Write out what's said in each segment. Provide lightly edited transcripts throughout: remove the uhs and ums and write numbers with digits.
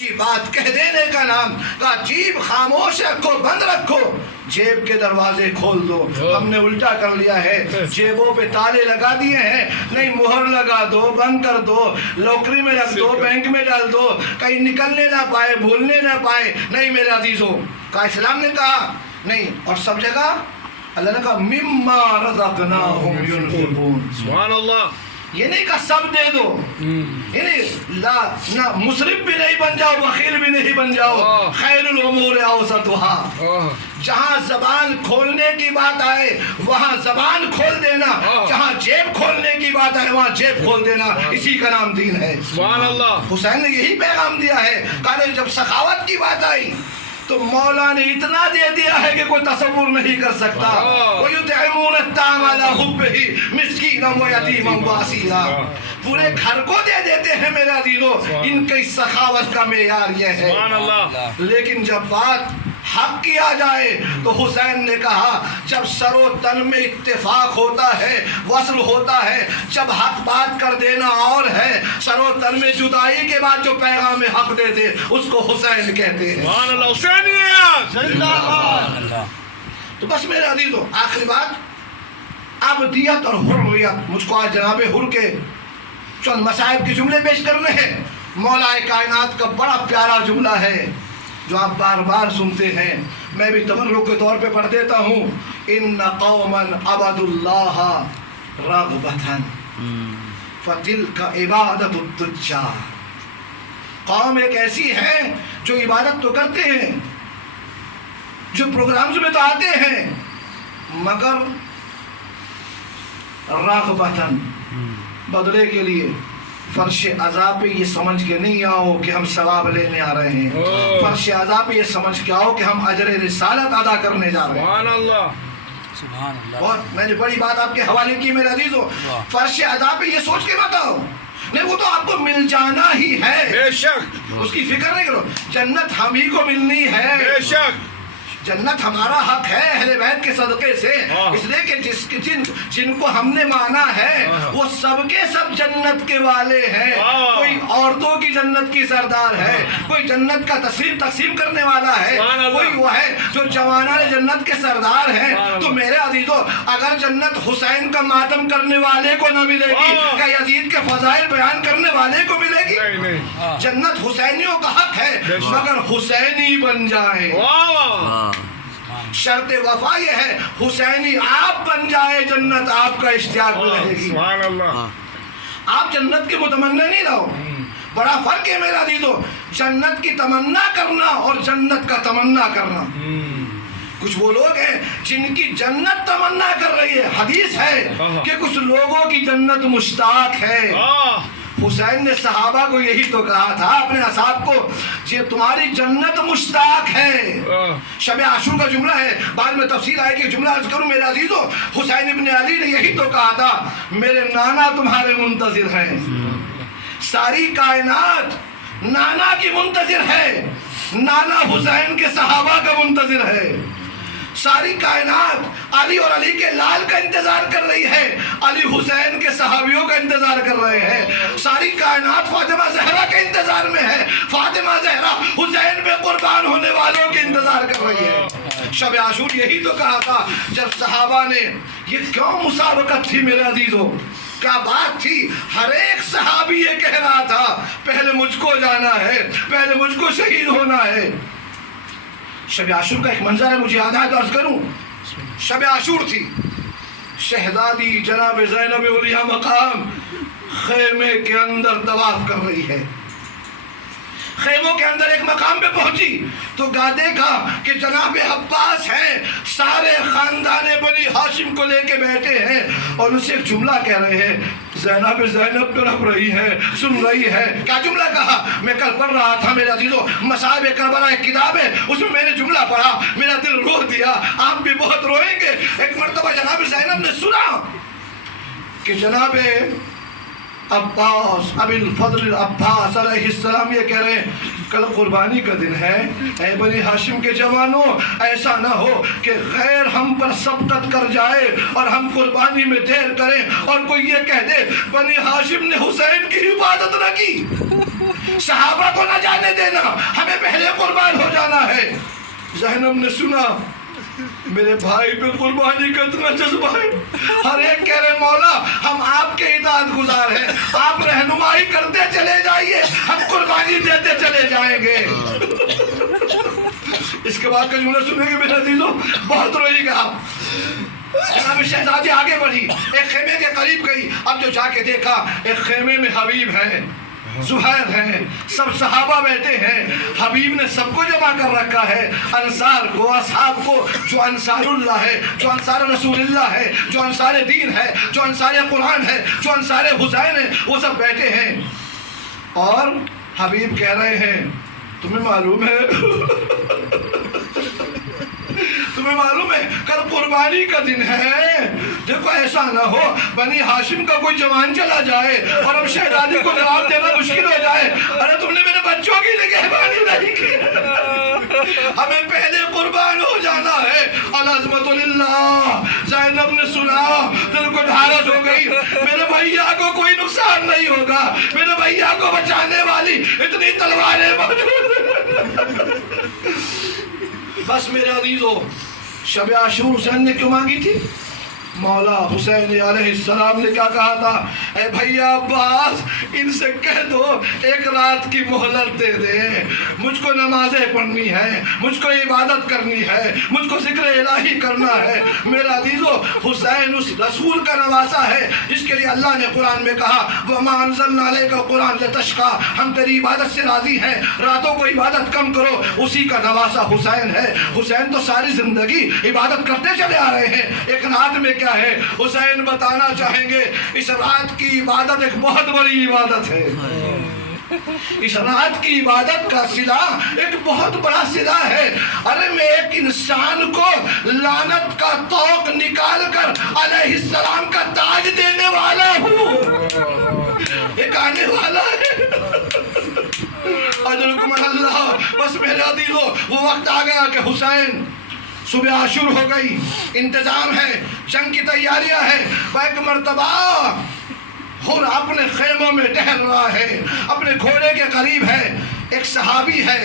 بات کہہ دینے کا نام کا جیب خاموش رکھو، بند رکھو، جیب کے دروازے کھول دو۔ ہم نے الٹا کر لیا ہے، جیبوں پہ تالے لگا دیے ہیں، نہیں مہر لگا دو، بند کر دو، لوکری میں رکھ دو، بینک میں ڈال دو، کہیں نکلنے نہ پائے، بھولنے نہ پائے۔ نہیں میرے عزیزوں، کہا اسلام نے کہا نہیں، اور سب جگہ اللہ نے کہا مما رزقناہم ينفقون۔ سبحان اللہ۔ یہ نہیں کہا سب دے دو، یعنی نہ مصرف بھی نہیں بن جاؤ، بخیل بھی نہیں بن جاؤ، خیر الامور اوسطها۔ جہاں زبان کھولنے کی بات آئے وہاں زبان کھول دینا، جہاں جیب کھولنے کی بات آئے وہاں جیب کھول دینا، اسی کا نام دین ہے۔ سبحان اللہ۔ حسین نے یہی پیغام دیا ہے، کہا جب سخاوت کی بات آئی تو مولا نے اتنا دے دیا ہے کہ کوئی تصور نہیں کر سکتا۔ وَيُطْعِمُونَ الطَّعَامَ عَلَىٰ حُبِّهِ مِسْكِينًا وَيَتِيمًا وَأَسِيرًا۔ پورے گھر کو دے دیتے ہیں میرے عزیزو، ان کی سخاوت کا معیار یہ ہے۔ سبحان اللہ۔ لیکن جب بات حق کی آ جائے تو حسین نے کہا جب سر و تن میں اتفاق ہوتا ہے، وصل ہوتا ہے، جب حق بات کر دینا اور ہے، سر و تن میں جدائی کے بعد جو پیغام حق دے دے اس کو حسین کہتے ہیں۔ سبحان اللہ۔ حسینیت زندہ باد۔ تو بس میرے عزیزو، آخری بات عبدیت اور حریت۔ مجھ کو آج جناب حر کے چند مصائب کے جملے پیش کرنے ہیں۔ مولا کائنات کا بڑا پیارا جملہ ہے جو آپ بار بار سنتے ہیں، میں بھی تبرک کے طور پہ پڑھ دیتا ہوں۔ ان قوما عبدوا اللہ رغبۃ فتلک عبادۃ الدجال۔ قوم ایک ایسی ہے جو عبادت تو کرتے ہیں، جو پروگرامز میں تو آتے ہیں، مگر رغبتاً بدلے کے لیے فرش عذاب پہ یہ سمجھ کے نہیں آؤ کہ ہم ثواب لینے آ رہے ہیں، فرش عذاب پہ یہ سمجھ کے آؤ کہ ہم اجر رسالت ادا کرنے جا رہے ہیں۔ سبحان اللہ۔ سبحان اللہ۔ اور میں نے بڑی بات آپ کے حوالے کی میرے عزیزو، فرش عذاب پہ یہ سوچ کے مت آؤ نہیں، وہ تو آپ کو مل جانا ہی ہے، بے شک، اس کی فکر نہیں کرو، جنت ہم ہی کو ملنی ہے، بے شک۔ جنت ہمارا حق ہے اہل بیت کے صدقے سے، اس لیے کہ جن کو ہم نے مانا ہے وہ سب کے سب جنت کے والے ہیں۔ کوئی عورتوں کی جنت کی سردار ہے، کوئی جنت کا تقسیم کرنے والا ہے، کوئی وہ ہے جو جوانان جنت کے سردار ہیں۔ تو میرے عزیزو، اگر جنت حسین کا ماتم کرنے والے کو نہ ملے گی، کیا یزید کے فضائل بیان کرنے والے کو ملے گی؟ جنت حسینیوں کا حق ہے، مگر حسینی بن جائیں۔ شرط وفا یہ ہے حسینی آپ بن جائے، جنت آپ کا اشتیاق رہے گی۔ سبحان اللہ۔ آپ جنت کے متمنا نہیں رہو، بڑا فرق ہے میرے عزیزو، جنت کی تمنا کرنا اور جنت کا تمنا کرنا۔ کچھ وہ لوگ ہیں جن کی جنت تمنا کر رہی ہے، حدیث ہے کہ کچھ لوگوں کی جنت مشتاق ہے۔ حسین نے صحابہ کو یہی تو کہا تھا، اپنے اصحاب کو، یہ تمہاری جنت مشتاق ہے۔ شب عاشور کا جملہ ہے، بعد میں تفصیل آئے کہ جملہ عرض کروں میرے عزیزو، حسین ابن علی نے یہی تو کہا تھا میرے نانا تمہارے منتظر ہیں۔ ساری کائنات نانا کی منتظر ہے، نانا حسین کے صحابہ کا منتظر ہے۔ ساری کائنات علی اور علی کے لال کا انتظار کر رہی ہے، علی حسین کے صحابیوں کا انتظار کر رہے ہیں۔ ساری کائنات فاطمہ زہرا کے انتظار میں ہے، فاطمہ زہرا حسین پہ قربان ہونے والوں کے انتظار کر رہی ہے۔ شب عاشور یہی تو کہا تھا جب صحابہ نے، یہ کیوں مسابقت تھی میرے عزیزو، کیا بات تھی، ہر ایک صحابی یہ کہہ رہا تھا پہلے مجھ کو جانا ہے، پہلے مجھ کو شہید ہونا ہے۔ شب عاشور کا ایک منظر ہے، مجھے یاد ہے تو عرض کروں۔ شب عاشور تھی، شہزادی جناب زینب علیہ مقام خیمے کے اندر طواف کر رہی ہے۔ خیموں کے اندر ایک مقام پہ پہنچی تو دیکھا کہ جناب عباس ہیں، سارے خاندان بنی ہاشم کو لے کے بیٹھے ہیں اور اسے ایک جملہ کہہ رہے ہیں، زینب تڑپ رہی ہے، سن رہی ہے۔ کیا جملہ کہا؟ میں کل پڑھ رہا تھا میرے عزیزو، مصائب کربلا ایک کتاب ہے، اس میں میں نے جملہ پڑھا، میرا دل رو دیا، آپ بھی بہت روئیں گے۔ ایک مرتبہ جناب زینب نے سنا کہ جناب عباس ابی الفضل عباس علیہ السلام یہ کہہ رہے ہیں کل قربانی کا دن ہے، اے بنی ہاشم کے جوانوں، ایسا نہ ہو کہ غیر ہم پر سبقت کر جائے اور ہم قربانی میں دیر کریں اور کوئی یہ کہہ دے بنی ہاشم نے حسین کی حفاظت نہ کی۔ صحابہ کو نہ جانے دینا، زینب نے سنا میرے بھائی پہ قربانی کا اتنا جذبہ ہے، ہر ایک کہہ رہے مولا ہم آپ کے اطاعت گزار ہیں، آپ رہنمائی کرتے چلے جائیے، ہم قربانی دیتے چلے جائیں گے۔ اس کے بعد کا جملہ سنیں گے میرے عزیزوں، بہت روئے گا آپ۔ جناب شہزادی آگے بڑھی، ایک خیمے کے قریب گئی، اب جو جا کے دیکھا ایک خیمے میں حبیب ہے، زہیر ہیں، سب صحابہ بیٹھے ہیں، حبیب نے سب کو جمع کر رکھا ہے، انصار کو، اصحاب کو، جو انصار اللہ ہے، جو انصار رسول اللہ ہے، جو انصار دین ہے، جو انصار قرآن ہے، جو انصار حسین ہے، وہ سب بیٹھے ہیں۔ اور حبیب کہہ رہے ہیں تمہیں معلوم ہے تمہیں معلوم ہے کل قربانی کا دن ہے، دیکھو ایسا نہ ہو بنی ہاشم کا کوئی جوان چلا جائے اور اب شہزادی کو جواب دینا مشکل ہو جائے، ارے تم نے میرے بچوں کی نگہبانی نہیں کی، ہمیں پہلے قربان ہو جانا ہے۔ العظمت للہ۔ زینب نے سنا، دل کو ڈھارس ہو گئی، میرے بھیا کو کوئی نقصان نہیں ہوگا، میرے بھیا کو بچانے والی اتنی تلواریں موجود۔ بس میرے عزیزو، شب عاشور حسین نے کیوں مانگی تھی؟ مولا حسین علیہ السلام نے کیا کہا تھا؟ اے بھیا عباس ان سے کہہ دو ایک رات کی مہلت دے دیں، مجھ کو نمازیں پڑھنی ہے، مجھ کو عبادت کرنی ہے، مجھ کو ذکر الہی کرنا ہے۔ میرا عزیزو، حسین اس رسول کا نواسا ہے جس کے لیے اللہ نے قرآن میں کہا وَمَا أَنزَلْنَا عَلَيْكَ الْقُرْآنَ لِتَشْقَىٰ، ہم تیری عبادت سے راضی ہیں، راتوں کو عبادت کم کرو، اسی کا نواسا حسین ہے۔ حسین تو ساری زندگی عبادت کرتے چلے آ رہے ہیں، ایک رات میں کیا ہے؟ حسین بتانا چاہیں گے اس رات کی عبادت ایک بہت بڑی عبادت ہے، اس رات کی عبادت کا صلہ ایک بہت بڑا صلہ ہے۔ ارے میں ایک انسان کو لعنت کا طوق نکال کر علیہ السلام کا تاج دینے والا ہوں، ایک آنے والا ہے، اجرکم اللہ۔ بس میرے عزیزو، وہ وقت آ گیا کہ حسین، صبح عاشور ہو گئی، انتظام ہے، جنگ کی تیاریاں ہیں، ایک مرتبہ حر اپنے خیموں میں ٹہل رہا ہے، اپنے گھوڑے کے قریب ہے، ایک صحابی ہے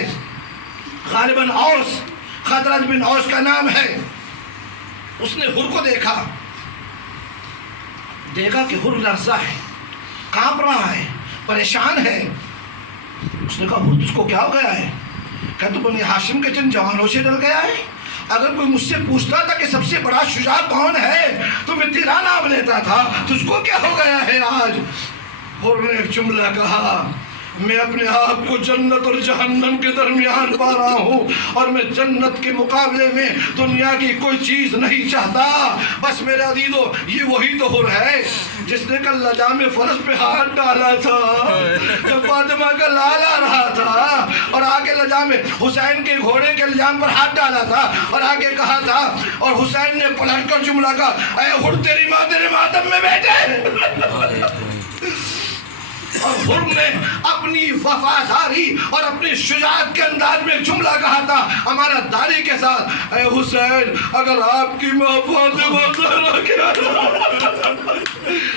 غالباً اوس، خضرج بن اوس کا نام ہے، اس نے حر کو دیکھا کہ حر لرزا ہے، کانپ رہا ہے، پریشان ہے۔ اس نے کہا حر اس کو کیا ہو گیا ہے؟ کہا تو بنی ہاشم کے جن جوانوں سے ڈر گیا ہے؟ اگر کوئی مجھ سے پوچھتا تھا کہ سب سے بڑا شجاع کون ہے تو میں تیرا نام لیتا تھا، تجھ کو کیا ہو گیا ہے آج؟ حر نے ایک جملہ کہا، میں اپنے آپ کو جنت اور جہنم کے درمیان پا رہا ہوں اور میں جنت کے مقابلے میں دنیا کی کوئی چیز نہیں چاہتا۔ بس میرے عزیزو، یہ وہی تو حر ہے جس نے کل لجام فرس پہ ہاتھ ڈالا تھا جب فاطمہ کا لال آ رہا تھا، اور آگے لجام حسین کے گھوڑے کے لجام پر ہاتھ ڈالا تھا اور آگے کہا تھا، اور حسین نے پلٹ کر جملہ کہا، اے حر تیری ماں تیرے ماتم میں بیٹھے۔ اور حر نے اپنی وفاداری اور اپنی شجاعت کے انداز میں ایک جملہ کہا تھا ہمارا داری کے ساتھ، اے حسین اگر آپ کی ماں فاطمہ زہرا کیا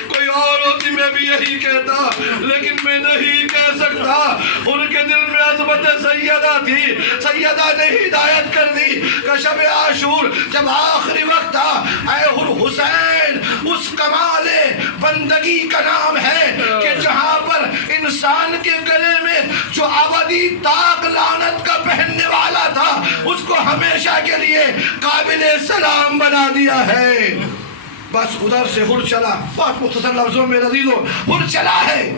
کوئی اور ہوتی میں بھی یہی کہتا، لیکن میں نہیں کہہ سکتا۔ ان کے دل میں عظمت سیدہ تھی، سیدہ نے ہدایت کر دی کہ شب عاشور جب آخری وقت تھا، اے حر حسین اس کمال بندگی کا نام ہے کہ جہاں پر انسان کے گلے میں جو ابدی طاق لعنت کا پہننے والا تھا اس کو ہمیشہ کے لیے قابل سلام بنا دیا ہے۔ بس ادھر سے حر چلا، بہت مختصر لفظوں میں عزیزو، حر چلا ہے،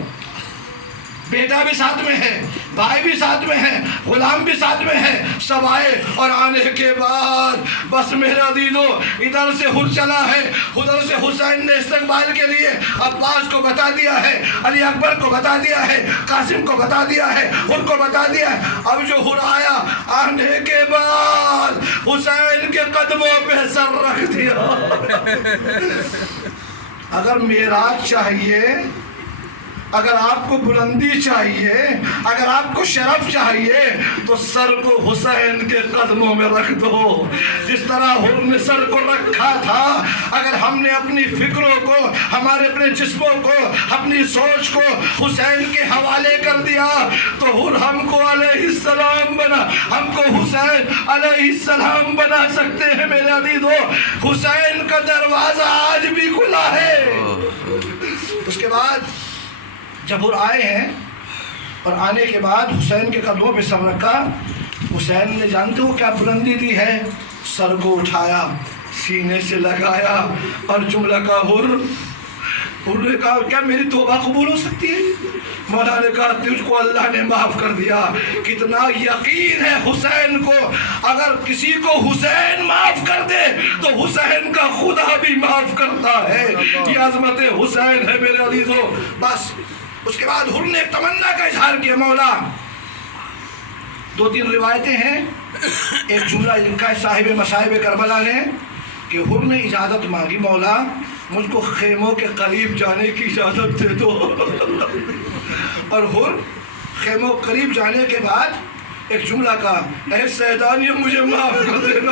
بیٹا بھی ساتھ میں ہے، بھائی بھی ساتھ میں ہے، غلام بھی ساتھ میں ہے، سب آئے اور آنے کے بعد بس میرا عزیزو ادھر سے حر چلا ہے، ادھر سے حسین نے استقبال کے لیے عباس کو بتا دیا ہے، علی اکبر کو بتا دیا ہے، قاسم کو بتا دیا ہے، حر کو بتا دیا ہے۔ اب جو حر آیا، آنے کے بعد حسین کے قدموں پہ سر رکھ دیا۔ اگر معراج چاہیے اگر آپ کو بلندی چاہیے، اگر آپ کو شرف چاہیے تو سر کو حسین کے قدموں میں رکھ دو، جس طرح حر نے سر کو رکھا تھا۔ اگر ہم نے اپنی فکروں کو، ہمارے اپنے جسموں کو، اپنی سوچ کو حسین کے حوالے کر دیا تو حر ہم کو علیہ السلام بنا، ہم کو حسین علیہ السلام بنا سکتے ہیں۔ میرے عزیزو، حسین کا دروازہ آج بھی کھلا ہے۔ اس کے بعد جب حر آئے ہیں اور آنے کے بعد حسین کے قدموں پہ سر رکھا، حسین نے جانتے ہو کیا بلندی دی ہے؟ سر کو اٹھایا، سینے سے لگایا اور جملہ کا حر نے کہا کیا میری توبہ قبول ہو سکتی ہے؟ مولا نے کہا تجھ کو اللہ نے معاف کر دیا۔ کتنا یقین ہے حسین کو، اگر کسی کو حسین معاف کر دے تو حسین کا خدا بھی معاف کرتا ہے۔ یہ عظمت حسین ہے میرے عزیزو۔ بس اس کے بعد حر نے تمنا کا اظہار کیا، مولا 2-3 روایتیں ہیں، ایک جملہ لکھا ہے صاحب مصائب کربلا نے کہ حر نے اجازت مانگی، مولا مجھ کو خیموں کے قریب جانے کی اجازت دے دو۔ اور حر خیموں قریب جانے کے بعد ایک جملہ کہا، اے سیدانیوں مجھے معاف کر دینا،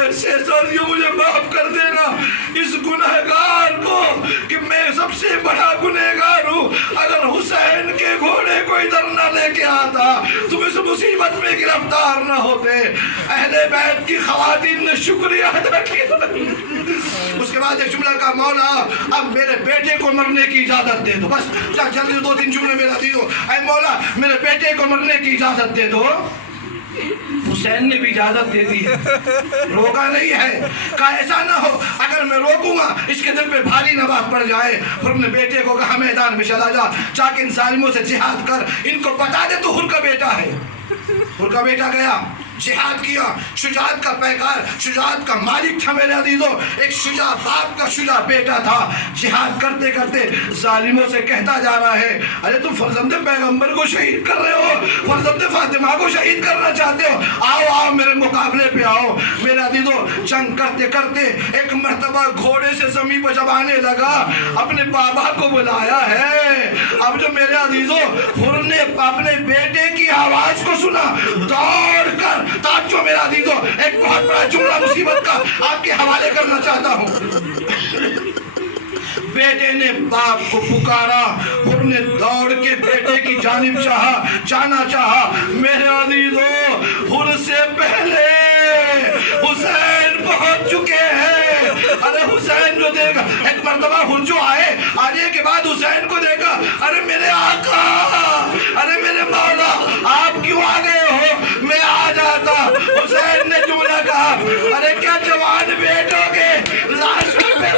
اے سیدانیوں مجھے معاف کر دینا اس گنہگار کو کہ میں سب سے بڑا گنہگار ہوں۔ اگر حسین کے گھوڑے کو ادھر نہ لے کے آتا تم اس مصیبت میں گرفتار نہ ہوتے۔ اہل بیت کی خواتین نے شکریہ ادا کیا۔ اس کے بعد ایک جملہ کا، مولا اب میرے بیٹے کو مرنے کی اجازت دے دو۔ بس جلدی 2-3 جملے میرا دے دو۔ اے مولا میرے بیٹے کو مرنے کی اجازت دے دو۔ حسین نے بھی اجازت دے دی، روکا نہیں ہے، کہا ایسا نہ ہو اگر میں روکوں گا اس کے دل پہ بھاری نواز پڑ جائے۔ پھر اپنے بیٹے کو کہا میدان میں چلا جا، جا کے ان ظالموں سے جہاد کر، ان کو بتا دے تو حر کا بیٹا ہے۔ حر کا بیٹا گیا، جہاد کیا، شجاعت کا پیکار، شجاعت کا مالک تھا میرے عزیزو، ایک شجاع باپ کا شجاع بیٹا تھا۔ جہاد کرتے کرتے ظالموں سے کہتا جا رہا ہے، ارے تم فرزند پیغمبر کو شہید کر رہے ہو، فرزند فاطمہ کو شہید کرنا چاہتے ہو، آؤ آؤ میرے مقابلے پہ آؤ۔ میرے عزیزو جنگ کرتے کرتے ایک مرتبہ گھوڑے سے زمین پر جب آنے لگا، اپنے بابا کو بلایا ہے۔ اب جو میرے عزیزو حر نے اپنے بیٹے کی آواز کو سنا، دوڑ کر تاجو میرا عزیزو ایک بہت بڑا جملہ مصیبت کا آپ کے حوالے کرنا چاہتا ہوں۔ بیٹے نے باپ کو پکارا، حر نے دوڑ کے بیٹے کی جانب جانا چاہا۔ میرے عزیزو حر سے پہلے حسین پہنچ چکے ہیں۔ ارے حسین جو دیکھا، ایک مرتبہ حر جو آنے کے بعد حسین کو دیکھا، ارے میرے آقا، ارے میرے مولا آپ کیوں آ گئے ہو؟ میں آ جاتا۔ حسین نے جملہ کہا، ارے کیا جوان بیٹوں کے لاشوں پہ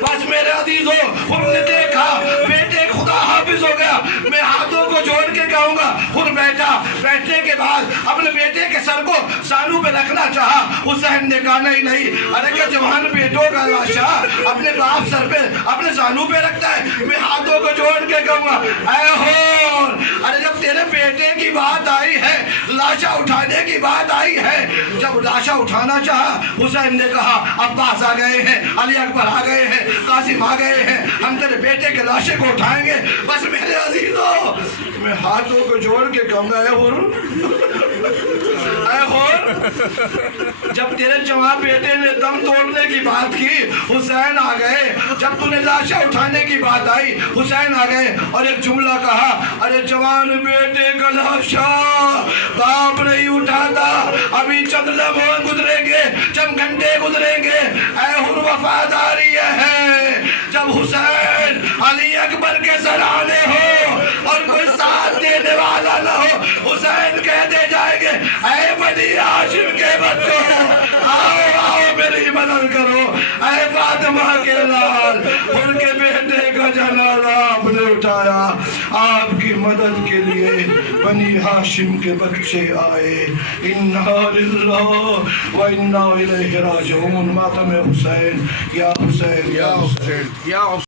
بس میرے عزیزو حر نے دیکھا بیٹے خدا حافظ ہو گیا، میں ہاتھوں کو جوڑ کے کہوں گا۔ حر بیٹھا، بیٹھنے کے بعد اپنے بیٹے کے سر کو زانو پہ رکھنا چاہا۔ حسین نے کہا نہیں، ارے کیا جوان بیٹوں کا لاشا اپنے باپ سر پہ اپنے زانو پہ رکھتا ہے؟ میں ہاتھوں کو جوڑ کے کہوں گا، اے حر، ارے جب تیرے بیٹے کی بات آئی ہے، لاشا اٹھانے کی بات آئی ہے، جب لاشا اٹھانا چاہا، حسین نے کہا عباس آ گئے ہیں، علی اکبر آ گئے ہیں، قاسم آ گئے ہیں، ہم تیرے بیٹے کے لاشے کو اٹھائیں گے۔ بس میرے عزیزو میں ہاتھوں کو جوڑ کے کہوں گا، اے حر، جب تیرے جوان بیٹے نے دم توڑنے کی بات کی، حسین آ گئے۔ جب تو نے لاشا اٹھانے کی بات آئی، حسین آ گئے اور ایک جملہ کہا، ارے جوان بیٹے کا لاشا باپ نہیں اٹھاتا، ابھی چند لمحے گزریں گے، چند گھنٹے گزریں گے۔ اے حر وفاداری ہے، جب حسین علی اکبر کے سرانے ہو اور کوئی ساتھ دینے والا نہ ہو، حسین کہتے جائیں گے، اے بنی ہاشم کے بچوں آؤ آؤ میری مدد کرو۔ اے فاطمہ کے لال، ان کے بیٹے کا جنازہ آپ نے اٹھایا، آپ کی مدد کے لیے بنی ہاشم کے بچے آئے۔ انا للہ و انا الیہ راجعون۔ ماتم حسین، یا حسین، یا حسین، یا حسین۔